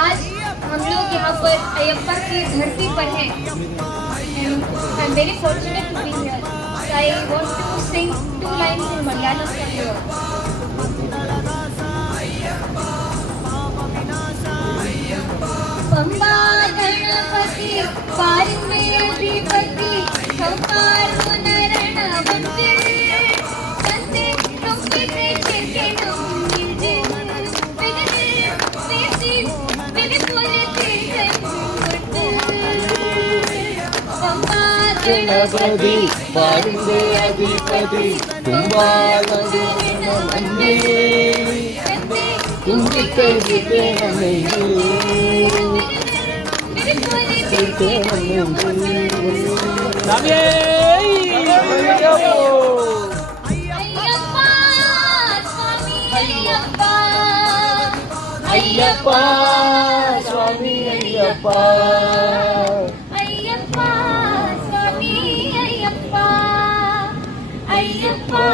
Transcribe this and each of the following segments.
आज हम लोग यहाँ पर अयप्पा की धरती पर हैं। I am very fortunate to be here. I want to sing 2 lines in Malayalam for you. Pamba Ganapati पारिमे अधिपति संहारो नरण वंदे वंदे कंपिते चिरके नमिजे विगते वेसी विगपुरते गणपति पंबा गणपति पारिमे अधिपति संहारो नरण वंदे कुंजिते जिते Ayyappa Swami Ayyappa Ayyappa Swami Ayyappa Ayyappa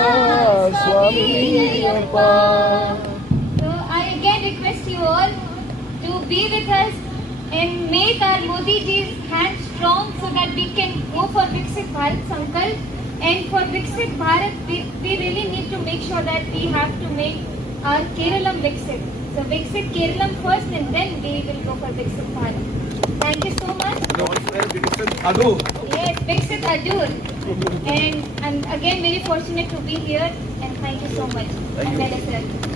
Swami Ayyappa. So I again request you all to be with us and make our Modi ji's hand strong so that we can go for Viksit Bharat Sankalp. And for Viksit Bharat, we really need to make sure that we have to make our Keralam Viksit. So Viksit Keralam first and then we will go for Viksit Bharat. Thank you so much. Yes, Viksit Adur. And I'm again very fortunate to be here and thank you so much. And let us